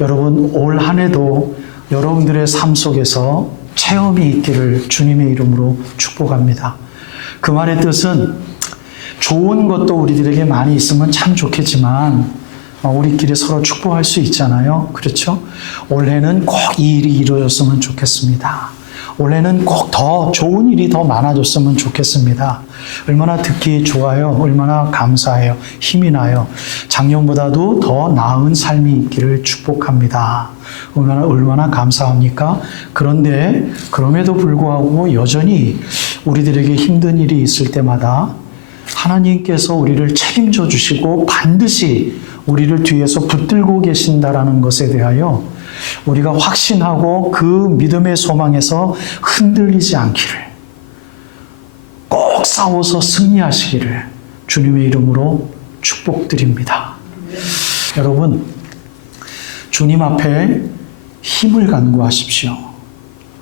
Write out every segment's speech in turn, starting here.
여러분 올 한 해도 여러분들의 삶 속에서 체험이 있기를 주님의 이름으로 축복합니다. 그 말의 뜻은 좋은 것도 우리들에게 많이 있으면 참 좋겠지만 우리끼리 서로 축복할 수 있잖아요. 그렇죠? 올해는 꼭 이 일이 이루어졌으면 좋겠습니다. 올해는 꼭 더 좋은 일이 더 많아졌으면 좋겠습니다. 얼마나 듣기 좋아요. 얼마나 감사해요. 힘이 나요. 작년보다도 더 나은 삶이 있기를 축복합니다. 얼마나 감사합니까? 그런데 그럼에도 불구하고 여전히 우리들에게 힘든 일이 있을 때마다 하나님께서 우리를 책임져 주시고 반드시 우리를 뒤에서 붙들고 계신다라는 것에 대하여 우리가 확신하고 그 믿음의 소망에서 흔들리지 않기를, 꼭 싸워서 승리하시기를 주님의 이름으로 축복드립니다. 여러분, 주님 앞에 힘을 간구하십시오.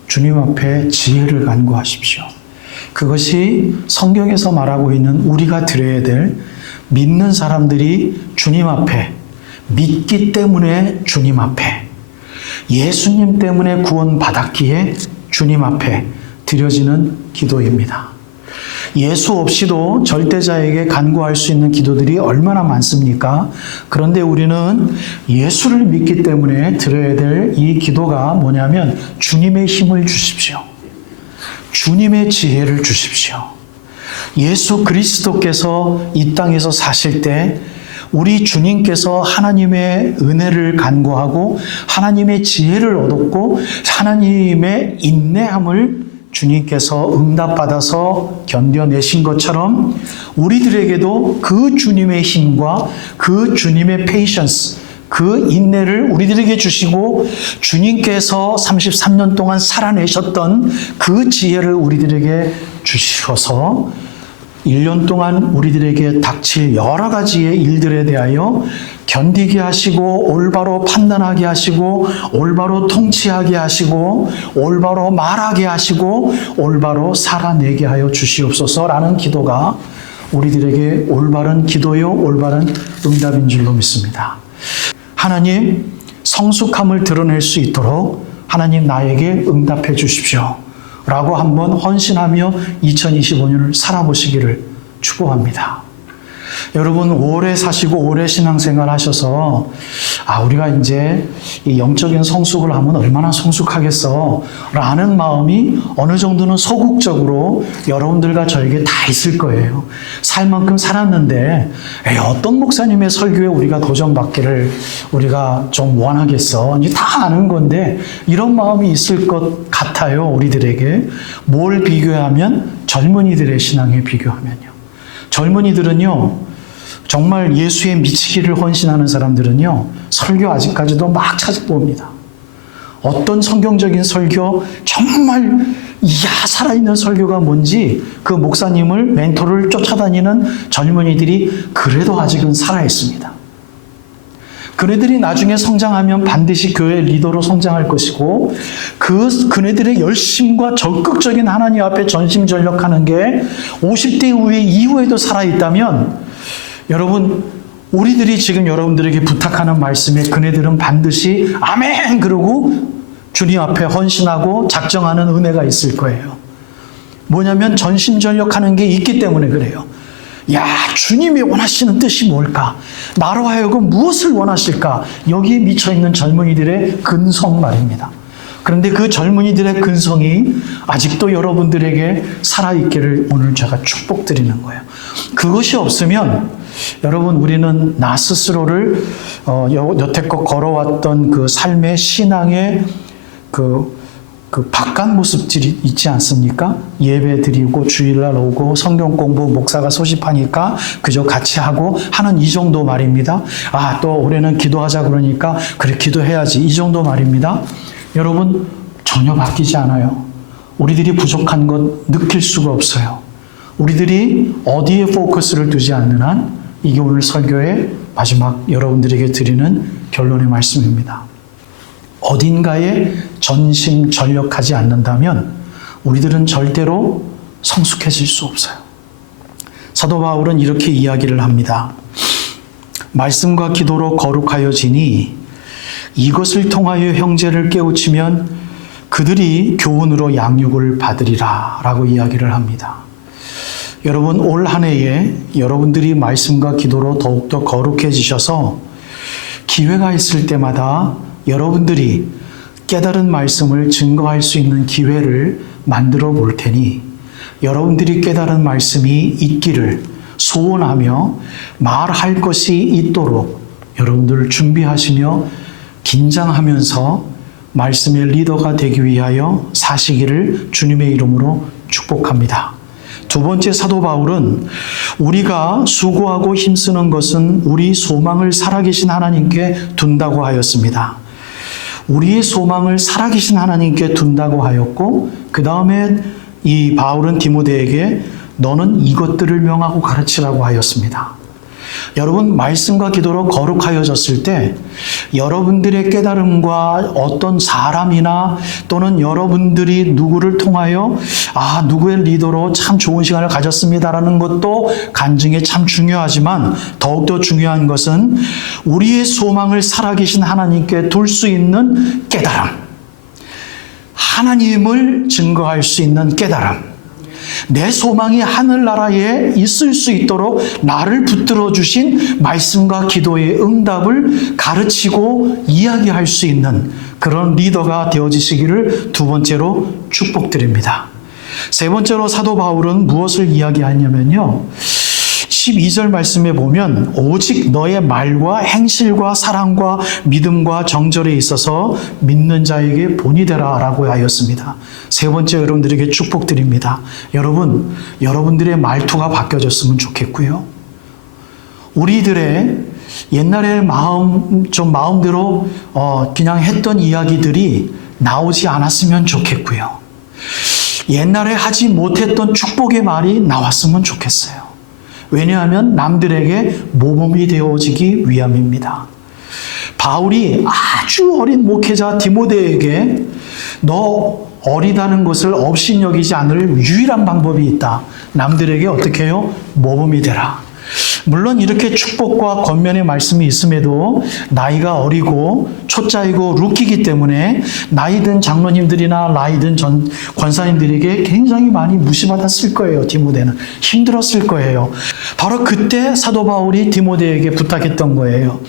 주님 앞에 지혜를 간구하십시오. 그것이 성경에서 말하고 있는 우리가 드려야 될, 믿는 사람들이 주님 앞에, 믿기 때문에 주님 앞에, 예수님 때문에 구원받았기에 주님 앞에 드려지는 기도입니다. 예수 없이도 절대자에게 간구할 수 있는 기도들이 얼마나 많습니까? 그런데 우리는 예수를 믿기 때문에 드려야 될 이 기도가 뭐냐면 주님의 힘을 주십시오. 주님의 지혜를 주십시오. 예수 그리스도께서 이 땅에서 사실 때 우리 주님께서 하나님의 은혜를 간구하고 하나님의 지혜를 얻었고 하나님의 인내함을 주님께서 응답받아서 견뎌내신 것처럼 우리들에게도 그 주님의 힘과 그 주님의 페이션스, 그 인내를 우리들에게 주시고 주님께서 33년 동안 살아내셨던 그 지혜를 우리들에게 주시어서 1년 동안 우리들에게 닥칠 여러 가지의 일들에 대하여 견디게 하시고 올바로 판단하게 하시고 올바로 통치하게 하시고 올바로 말하게 하시고 올바로 살아내게 하여 주시옵소서라는 기도가 우리들에게 올바른 기도요 올바른 응답인 줄로 믿습니다. 하나님, 성숙함을 드러낼 수 있도록 하나님 나에게 응답해 주십시오 라고 한번 헌신하며 2025년을 살아보시기를 축복합니다. 여러분 오래 사시고 오래 신앙생활 하셔서 우리가 이제 이 영적인 성숙을 하면 얼마나 성숙하겠어 라는 마음이 어느 정도는 소극적으로 여러분들과 저에게 다 있을 거예요. 살 만큼 살았는데 어떤 목사님의 설교에 우리가 도전받기를 우리가 좀 원하겠어. 이제 다 아는 건데 이런 마음이 있을 것 같아요. 우리들에게. 뭘 비교하면 젊은이들의 신앙에 비교하면요. 젊은이들은요. 정말 예수에 미치기를 헌신하는 사람들은요. 설교 아직까지도 막 찾아봅니다. 어떤 성경적인 설교, 정말 살아있는 설교가 뭔지 그 목사님을, 멘토를 쫓아다니는 젊은이들이 그래도 아직은 살아있습니다. 그네들이 나중에 성장하면 반드시 교회 리더로 성장할 것이고 그네들의 열심과 적극적인 하나님 앞에 전심전력하는 게 50대 이후에도 살아있다면 여러분, 우리들이 지금 여러분들에게 부탁하는 말씀에 그네들은 반드시 아멘 그러고 주님 앞에 헌신하고 작정하는 은혜가 있을 거예요. 뭐냐면 전심전력하는 게 있기 때문에 그래요. 주님이 원하시는 뜻이 뭘까? 나로 하여금 무엇을 원하실까? 여기에 미쳐있는 젊은이들의 근성 말입니다. 그런데 그 젊은이들의 근성이 아직도 여러분들에게 살아있기를 오늘 제가 축복드리는 거예요. 그것이 없으면 여러분 우리는 나 스스로를 여태껏 걸어왔던 그 삶의 신앙의 그 바깥 모습들이 있지 않습니까? 예배 드리고 주일날 오고 성경 공부 목사가 소집하니까 그저 같이 하고 하는 이 정도 말입니다. 또 올해는 기도하자 그러니까 그래 기도해야지 이 정도 말입니다. 여러분 전혀 바뀌지 않아요. 우리들이 부족한 것 느낄 수가 없어요. 우리들이 어디에 포커스를 두지 않는 한 이게 오늘 설교의 마지막 여러분들에게 드리는 결론의 말씀입니다. 어딘가에 전심전력하지 않는다면 우리들은 절대로 성숙해질 수 없어요. 사도 바울은 이렇게 이야기를 합니다. 말씀과 기도로 거룩하여지니 이것을 통하여 형제를 깨우치면 그들이 교훈으로 양육을 받으리라 라고 이야기를 합니다. 여러분, 올 한 해에 여러분들이 말씀과 기도로 더욱더 거룩해지셔서 기회가 있을 때마다 여러분들이 깨달은 말씀을 증거할 수 있는 기회를 만들어 볼 테니 여러분들이 깨달은 말씀이 있기를 소원하며 말할 것이 있도록 여러분들 준비하시며 긴장하면서 말씀의 리더가 되기 위하여 사시기를 주님의 이름으로 축복합니다. 두 번째, 사도 바울은 우리가 수고하고 힘쓰는 것은 우리 소망을 살아계신 하나님께 둔다고 하였습니다. 우리의 소망을 살아계신 하나님께 둔다고 하였고, 그 다음에 이 바울은 디모데에게 너는 이것들을 명하고 가르치라고 하였습니다. 여러분, 말씀과 기도로 거룩하여졌을 때 여러분들의 깨달음과 어떤 사람이나 또는 여러분들이 누구를 통하여 누구의 리더로 참 좋은 시간을 가졌습니다라는 것도 간증에 참 중요하지만 더욱더 중요한 것은 우리의 소망을 살아계신 하나님께 둘 수 있는 깨달음, 하나님을 증거할 수 있는 깨달음, 내 소망이 하늘나라에 있을 수 있도록 나를 붙들어 주신 말씀과 기도의 응답을 가르치고 이야기할 수 있는 그런 리더가 되어지시기를 두 번째로 축복드립니다. 세 번째로 사도 바울은 무엇을 이야기하냐면요, 12절 말씀에 보면 오직 너의 말과 행실과 사랑과 믿음과 정절에 있어서 믿는 자에게 본이 되라 라고 하였습니다. 세 번째, 여러분들에게 축복드립니다. 여러분들의 말투가 바뀌어졌으면 좋겠고요. 우리들의 옛날에 마음대로 그냥 했던 이야기들이 나오지 않았으면 좋겠고요. 옛날에 하지 못했던 축복의 말이 나왔으면 좋겠어요. 왜냐하면 남들에게 모범이 되어지기 위함입니다. 바울이 아주 어린 목회자 디모데에게 너 어리다는 것을 업신여기지 않을 유일한 방법이 있다. 남들에게 어떻게 해요? 모범이 되라. 물론 이렇게 축복과 권면의 말씀이 있음에도 나이가 어리고 초짜이고 루키이기 때문에 나이든 장로님들이나 나이든 권사님들에게 굉장히 많이 무시받았을 거예요. 디모데는 힘들었을 거예요. 바로 그때 사도 바울이 디모데에게 부탁했던 거예요.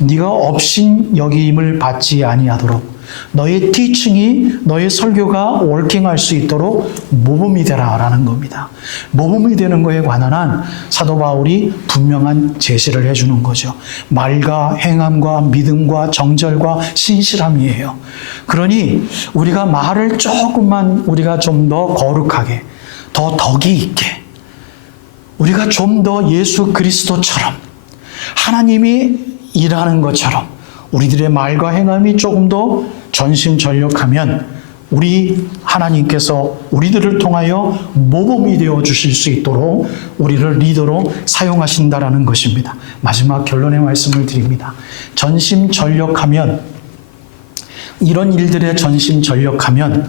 네가 업신여김을 받지 아니하도록 너의 티칭이, 너의 설교가 워킹할 수 있도록 모범이 되라라는 겁니다. 모범이 되는 것에 관한 한 사도 바울이 분명한 제시를 해주는 거죠. 말과 행함과 믿음과 정절과 신실함이에요. 그러니 우리가 말을 조금만 우리가 좀 더 거룩하게, 더 덕이 있게, 우리가 좀 더 예수 그리스도처럼 하나님이 일하는 것처럼 우리들의 말과 행함이 조금 더 전심전력하면 우리 하나님께서 우리들을 통하여 모범이 되어 주실 수 있도록 우리를 리더로 사용하신다라는 것입니다. 마지막 결론의 말씀을 드립니다. 전심전력하면, 이런 일들에 전심전력하면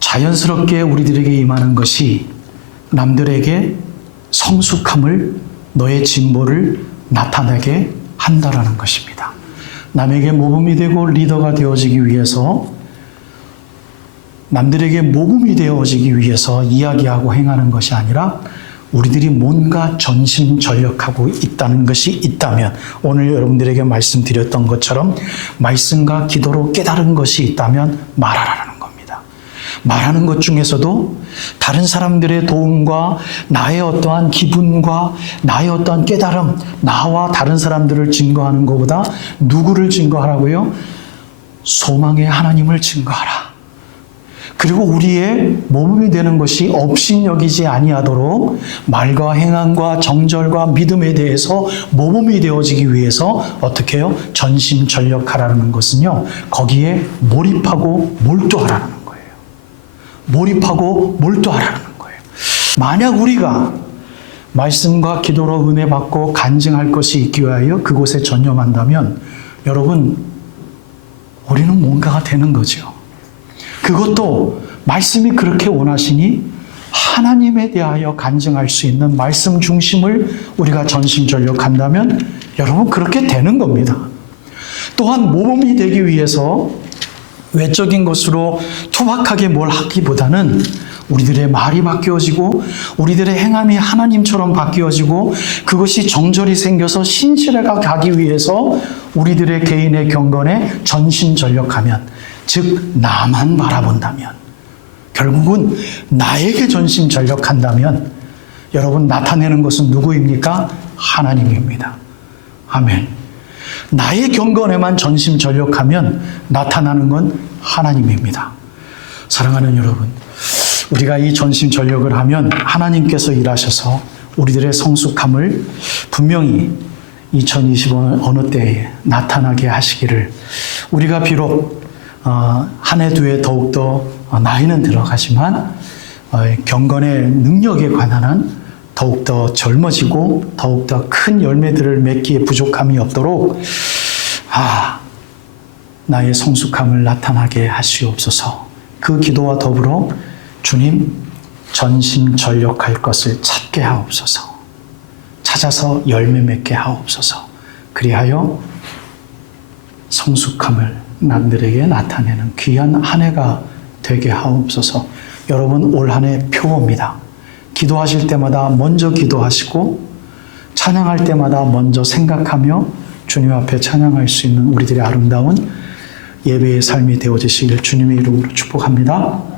자연스럽게 우리들에게 임하는 것이 남들에게 성숙함을, 너의 진보를 나타내게 한다라는 것입니다. 남에게 모범이 되고 리더가 되어지기 위해서, 남들에게 모범이 되어지기 위해서 이야기하고 행하는 것이 아니라 우리들이 뭔가 전심전력하고 있다는 것이 있다면, 오늘 여러분들에게 말씀드렸던 것처럼 말씀과 기도로 깨달은 것이 있다면 말하라는 겁니다. 말하는 것 중에서도 다른 사람들의 도움과 나의 어떠한 기분과 나의 어떠한 깨달음, 나와 다른 사람들을 증거하는 것보다 누구를 증거하라고요? 소망의 하나님을 증거하라. 그리고 우리의 모범이 되는 것이 업신여기지 아니하도록 말과 행함과 정절과 믿음에 대해서 모범이 되어지기 위해서 어떻게 해요? 전심전력하라는 것은요, 거기에 몰입하고 몰두하라는 거예요. 몰입하고 몰두하라는 거예요. 만약 우리가 말씀과 기도로 은혜 받고 간증할 것이 있기 위하여 그곳에 전념한다면 여러분, 우리는 뭔가가 되는 거죠. 그것도 말씀이 그렇게 원하시니 하나님에 대하여 간증할 수 있는 말씀 중심을 우리가 전심전력한다면 여러분 그렇게 되는 겁니다. 또한 모범이 되기 위해서 외적인 것으로 투박하게 뭘 하기보다는 우리들의 말이 바뀌어지고 우리들의 행함이 하나님처럼 바뀌어지고 그것이 정절이 생겨서 신실해가 가기 위해서 우리들의 개인의 경건에 전심전력하면, 즉 나만 바라본다면, 결국은 나에게 전심전력한다면 여러분 나타내는 것은 누구입니까? 하나님입니다. 아멘. 나의 경건에만 전심전력하면 나타나는 건 하나님입니다. 사랑하는 여러분, 우리가 이 전심전력을 하면 하나님께서 일하셔서 우리들의 성숙함을 분명히 2025년 어느 때에 나타나게 하시기를, 우리가 비록 한 해 두 해 더욱더 나이는 들어가지만 경건의 능력에 관한 한 더욱더 젊어지고 더욱더 큰 열매들을 맺기에 부족함이 없도록 나의 성숙함을 나타나게 하시옵소서. 그 기도와 더불어 주님, 전심전력할 것을 찾게 하옵소서. 찾아서 열매 맺게 하옵소서. 그리하여 성숙함을 남들에게 나타내는 귀한 한 해가 되게 하옵소서. 여러분, 올 한 해 표어입니다. 기도하실 때마다 먼저 기도하시고 찬양할 때마다 먼저 생각하며 주님 앞에 찬양할 수 있는 우리들의 아름다운 예배의 삶이 되어지시길 주님의 이름으로 축복합니다.